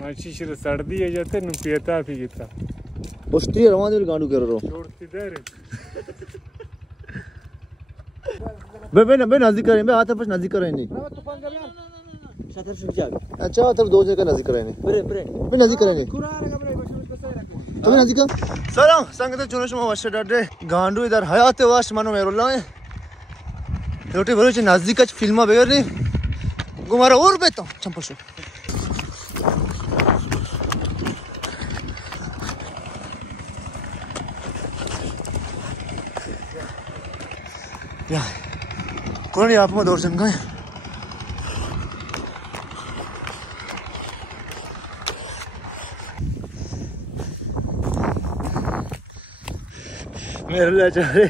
माची शिर सर्दी है जाते नु पियता पी गीता पोस्टी रवान दिल गांडू कर रो छोड़ती दे बे नजदीक करें बे हाथ पर नजदीक करें नहीं सतर से जा अच्छा तब दो जगह नजदीक करें नहीं बे नजदीक करें नहीं तब नजदीक सर संगत चुनश में वश डे गांडू इधर हयात वाश मानो मेरोला है रोटी बोलो चे नजदीक का फिल्मा बेगर नहीं गुमारा और बेता चंपल शो या कौन है आप में दौड़ चंगा है मेरे लिए चल रहे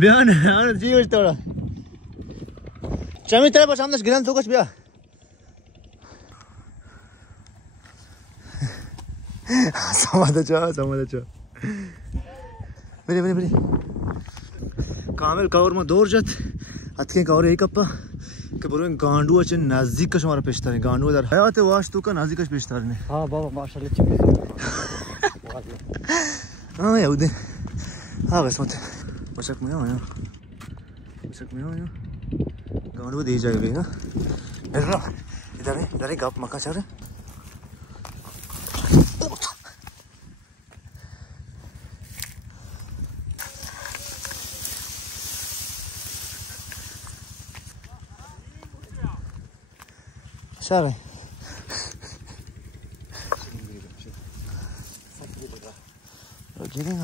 बयान जी थोड़ा चमी तेरे पर सामने गिरन तो कुछ बिया समाधा चो बरे कामेल कावर में दौर जात अतके कावर एक कप्पा के बरो गांडू अच्छे नजदीक का हमारा पेशता है गांडू इधर हयात वास्तु का नजदीक का पेशता है हां बाबा माशाल्लाह चिप हां याउदे हां बस मत मशक में आया गांडू दे जाएगा इधर गप मका चल रहे Sabe? Lo quieren.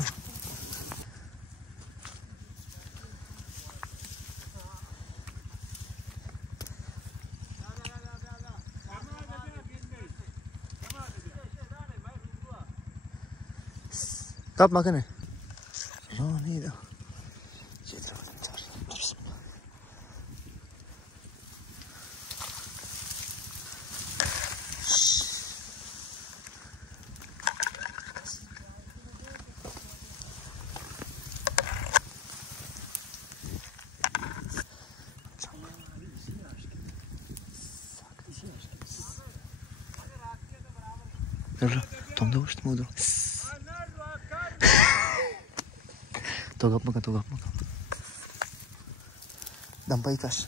Tap makan ya? Oh, ini dah. Tom da uçtu modu. Togap makan. Dampai tas.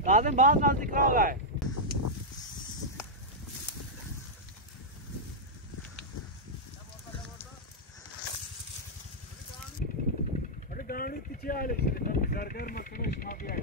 Kazim बहुत नजदीक रह गए अरे गाड़ी पीछे आ ले सरकार मकमेश ना भी आए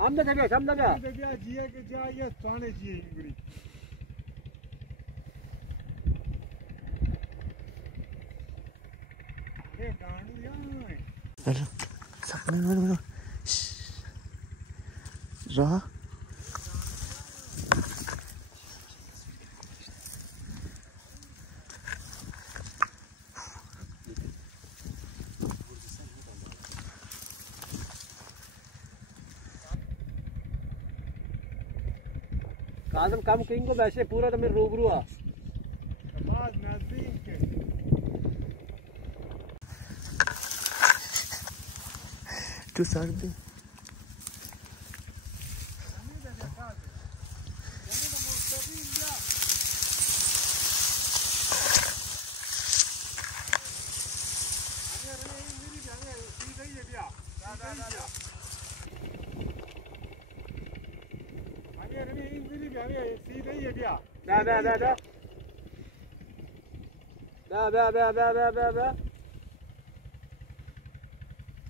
हम दबिया जिया के जा ये थाने जिए इंगरी ए गांडू यार sakne रहा काजम कम किंग को वैसे पूरा तो मेरे रूबरू आ समाज नजदीक के तू सर दे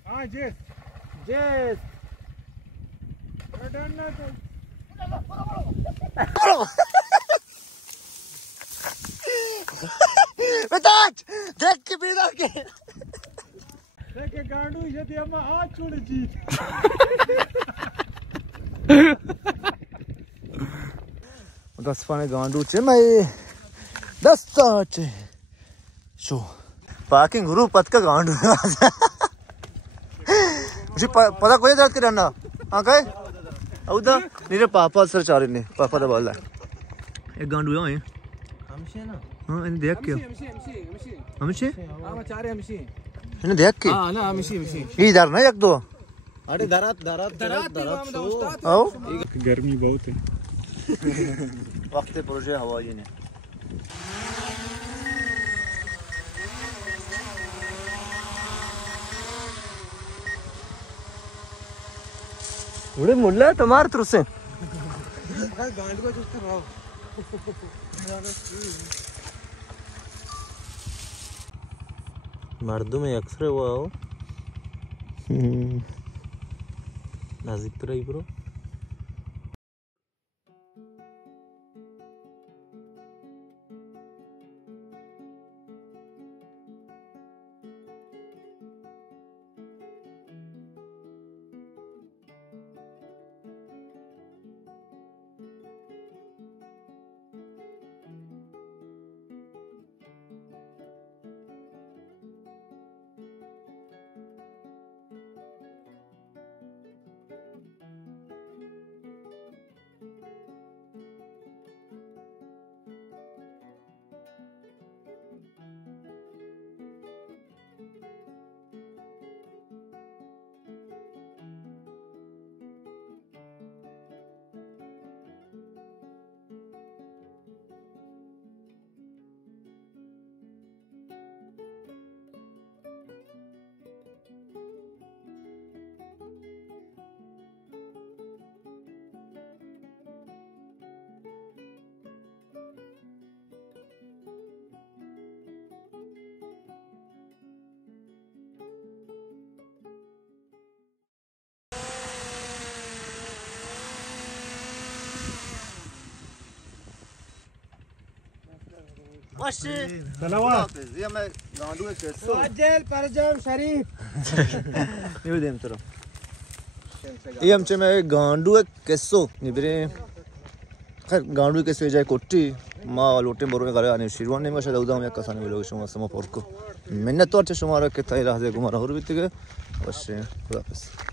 हाँ जी Yes. बेटा देख के बिना के देख के गांडू यदि हम हाथ छोड़ जी दस पाने गांडू चे मैं दस चे शो पार्किंग गुरु पत का गांडू मुझे पता कोई दर्द के रहना हाँ कहे औदा मेरे पापा सर चारे ने पापा दा बोला एक गांडू है हमसे ना हाँ इन्हें देख के हमसे हम चारे हमसे इन्हें देख के हां ना हमसे इधर ना एक दो अरे दरात आओ गर्मी बहुत है वक्त प्रोजे हवा ये ने उड़े मुल्ला तुम्हारे तरफ से गांड को चुस्त रहो मर्दों में अक्सर हुआ हो नाजुक तो रही ब्रो माशे सलावत ये मैं गांडू है कैसो जेल परजम शरीफ ये देम तेरा ये हमचे में गांडू है कैसो निबरे खैर गांडू कैसे जाए कोट्टी माँ लोटे बरोने करे आने शिरवान ने मशा दाऊदा मैं कसाने मिलोगे शुमा समा पोर्को मैंने तो अच्छे शुमारा के ताई राह दे गुमारा हो रही थी के बस खुदा हाफिज़